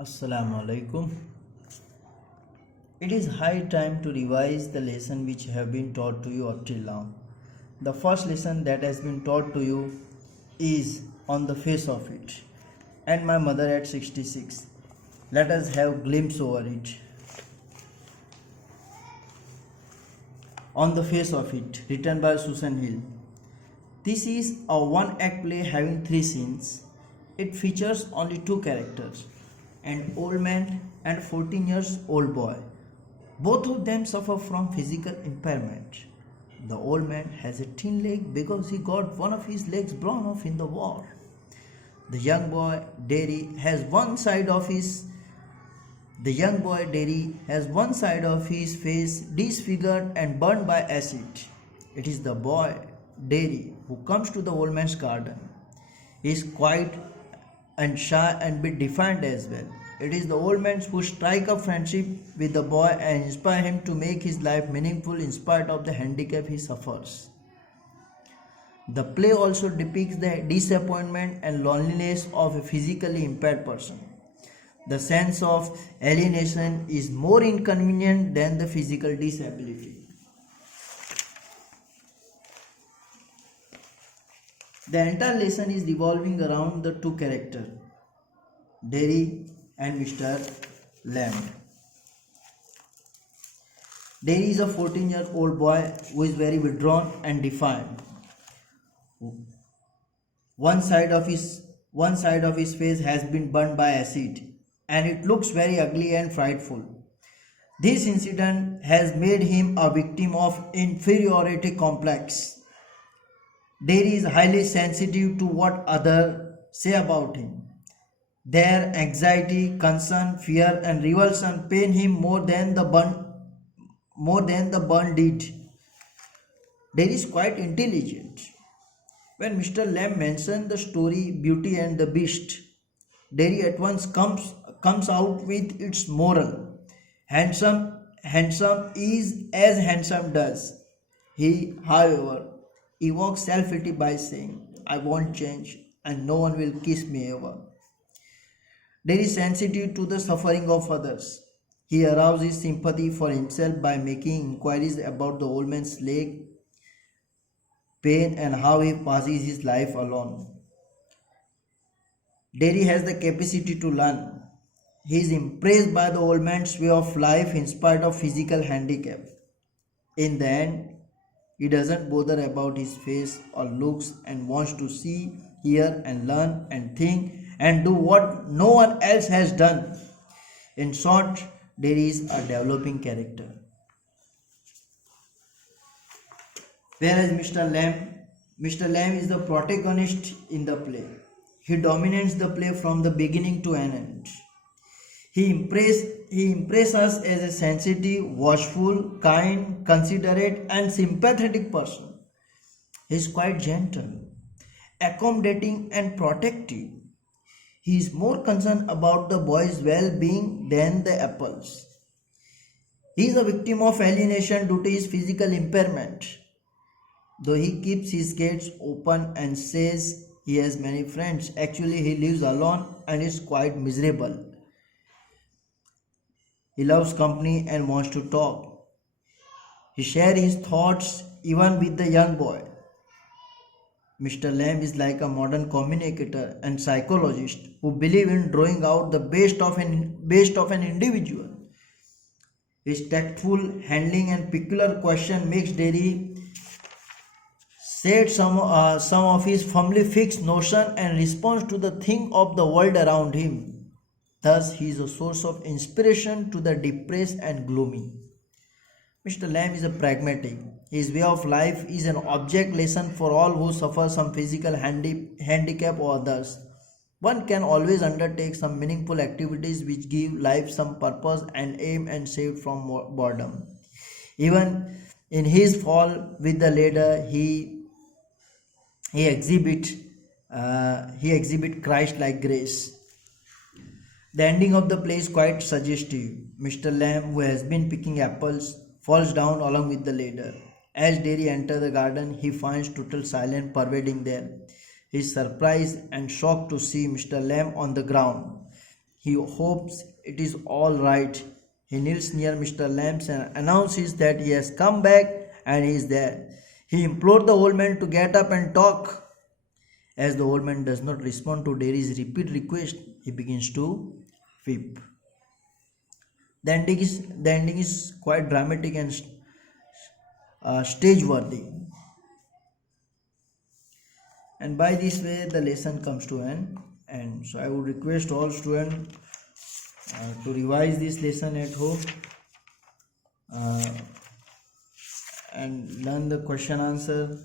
Assalamu alaikum. It is high time to revise the lesson which have been taught to you up till now. The first lesson that has been taught to you is on the face of it. And my mother at 66. Let us have glimpse over it. On the face of it, written by Susan Hill. This is a one-act play having 3 scenes. It features only 2 characters, an old man and a 14 years old boy. Both of them suffer from physical impairment. The old man has a thin leg because he got one of his legs blown off in the war. The young boy Derry has one side of his face disfigured and burned by acid. It is the boy Derry who comes to the old man's garden. He is quiet and shy and bit defiant as well. It is the old man who strike up friendship with the boy and inspire him to make his life meaningful in spite of the handicap he suffers. The play also depicts the disappointment and loneliness of a physically impaired person. The sense of alienation is more inconvenient than the physical disability. The entire lesson is revolving around the 2 characters, Derry and Mr. Lamb. Derry is a 14-year-old boy who is very withdrawn and defiant. One side of his face has been burned by acid and it looks very ugly and frightful. This incident has made him a victim of inferiority complex. Derry is highly sensitive to what others say about him. Their anxiety, concern, fear, and revulsion pain him more than the burn did. Derry is quite intelligent. When Mr. Lamb mentioned the story Beauty and the Beast, Derry at once comes out with its moral. Handsome is as handsome does. He, however, evokes self-pity by saying, I won't change and no one will kiss me ever. Derry is sensitive to the suffering of others. He arouses sympathy for himself by making inquiries about the old man's leg pain and how he passes his life alone. Derry has the capacity to learn. He is impressed by the old man's way of life in spite of physical handicap. In the end, he doesn't bother about his face or looks and wants to see, hear and learn and think and do what no one else has done. In short, Derry is a developing character. Whereas Mr. Lamb is the protagonist in the play. He dominates the play from the beginning to an end. He impresses us as a sensitive, watchful, kind, considerate and sympathetic person. He is quite gentle, accommodating and protective. He is more concerned about the boy's well-being than the apples. He is a victim of alienation due to his physical impairment. Though he keeps his gates open and says he has many friends, actually he lives alone and is quite miserable. He loves company and wants to talk. He shares his thoughts even with the young boy. Mr. Lamb is like a modern communicator and psychologist who believe in drawing out the best of an individual. His tactful handling and peculiar question makes Derry set some of his firmly fixed notion and response to the thing of the world around him. Thus, he is a source of inspiration to the depressed and gloomy. Mr. Lamb is a pragmatic. His way of life is an object lesson for all who suffer some physical handicap or others. One can always undertake some meaningful activities which give life some purpose and aim and save from boredom. Even in his fall with the ladder, he exhibit Christ-like grace. The ending of the play is quite suggestive. Mr. Lamb, who has been picking apples, falls down along with the ladder. As Derry enters the garden, he finds total silence pervading there. He is surprised and shocked to see Mr. Lamb on the ground. He hopes it is all right. He kneels near Mr. Lamb and announces that he has come back and he is there. He implored the old man to get up and talk. As the old man does not respond to Derry's repeat request, he begins to weep. The ending is quite dramatic and stage worthy. And by this way, the lesson comes to an end. So I would request all students to revise this lesson at home uh, and learn the question answer